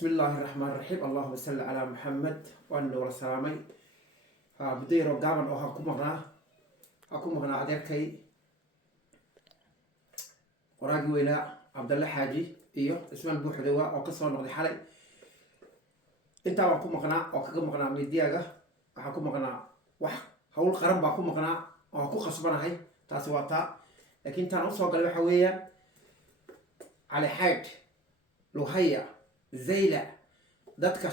بسم الله الرحمن الرحيم. اللهم صل على محمد وأن ولا سلامي. بدي رجعنا أو هكون مغنى عذركي وراجي ولا عبد الله حاجي اسمه البوح دوا أو قصة نقضي حالي. أنت وأكون مغنى أو كم مغنى ميدياجا هكون مغنى هقول قرن بأكون مغنى أو هكون خصبنا هاي تاسواتا. لكن تناوصل قلبي حويا على حاج لو هي زيلة dadka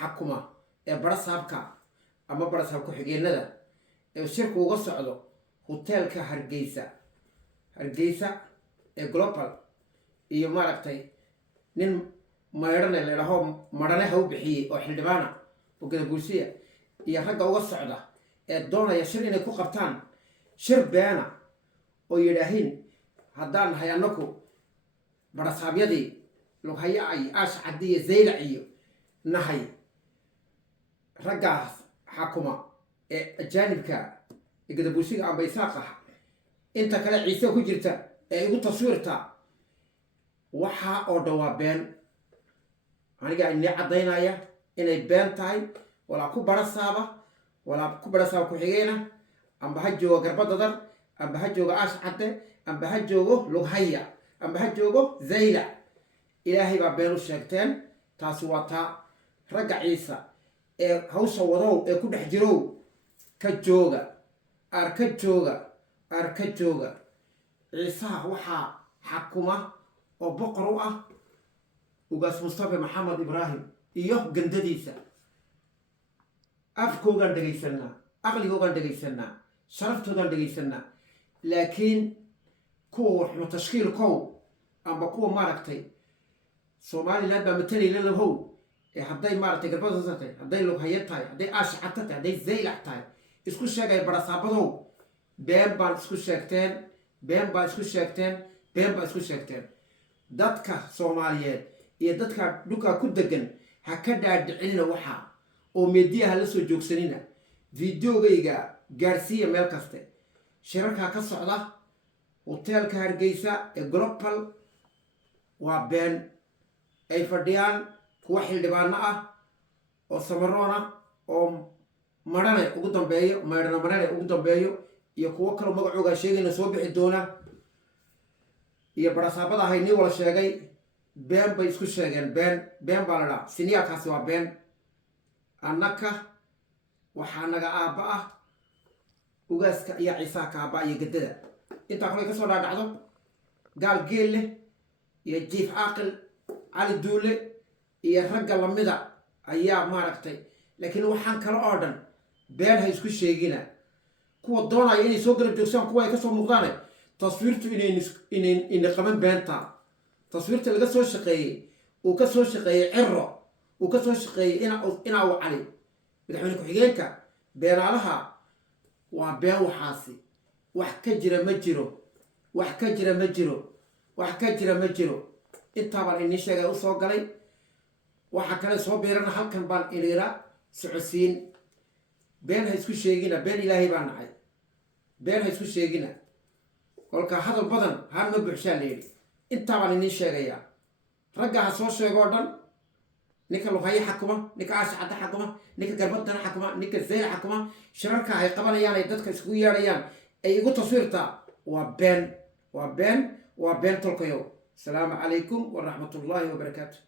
xakuma barasaabka ama barasaabku xigeenada shirku uga socdo hotelka Hargeysa global iyo maaragtay nin mayrane leeyahay marane haw bixiyay oo xildhibaana oo gada bulshada iyo ragga uga socda doonaya shir inay ku qabtaan shir beena oo yiraahin haddaan hayanaku barasaabyadii loo hayay ashcadiye zeyla iyo nahay raggaas xakuma ajaanibka igada bulshada aan baysaaqah inta kale ciise ku jirta igu taswiirta waxa oo dhawaabeen aniga inay cadeynaya inay been tahay wala ku barasaaba ku xigeena amba ha joogo garbadadar amba ha joogo ashcade amba ha joogo lughaya amba ha joogo zeyla ilaahay baa been u sheegteen taasi waa taa ragga ciise hawsha wadow ku dhex jirow ka jooga ciisaha waxaa xakuma oo boqor u ah ugaas Mustafa Maxamed Ibrahim iyo gandadiisa afkoogan dhageysanaa aqligoogan dhageysanaa sharaftoodan dhageysanaa laakiin kuwa wax tashkiilkow amba kuwa maaragtay Somaliland baa matali lahow hadday maaragtay garbada saartay hadday lug hayatahay hadday ashcata tahay hadday zeylac tahay isku sheegay barasaabadow been baan isku sheegteen dadka Soomaaliyeed iyo dadka dhulka ku degan ha ka dhaadhicinina waxa oo meediyaha la soo joogsanina videogayga gaarsiiya meel kaste shirarka ka socda hotelka Hargeysa global waa been ay fadhiyaan kuwa xildhibaano ah oo samaroona oo marane ugu dambeeyo iyo kuwa kale magacooga sheegayna soo bixi doona iyo barasaabada hayni wala sheegay been bay isku sheegeen been baa la siniyakaasi waa been annaka waxaa naga aabba ah ugaaska iyo ciisaha ka aabba iyo gadada intaa kale ka soo dhaadhacdo gaal geelle iyo jiif caaqil cali duule iyo ragga lamida ayaa maaragtay laakiin waxaan kala oo dhan been ha isku sheegina kuwa doonaya inay soo garab joogsaan kuwa ay ka soo muuqdaan taswiirtu inay qaban beenta taswiirta laga soo shaqeeyay uu ka soo shaqeeyay cirro uu ka soo shaqeeyay inaa u cali madaxweyne ku-xigeenka beenaalaha waa been waxaasi wax ka jira ma jiro intaa baan inii sheegay u soo galay waxa kale soo beerana halkan baan iliila socodsiin been ha isku sheegina been ilaahay baa nacay been ha isku sheegina kolka hadal badan haan ma buuxshaa leeyay intaa baan inii sheegayaa ragga ha soo sheegoo dhan ninka lughaya xakuma ninka ashcada xakuma ninka garbadana xakuma ninka zeyla xakuma shirarka ay qabanayaan ay dadka iskugu yeedhayaan ay igu taswiirtaa waa been tolkayo. السلام عليكم ورحمة الله وبركاته.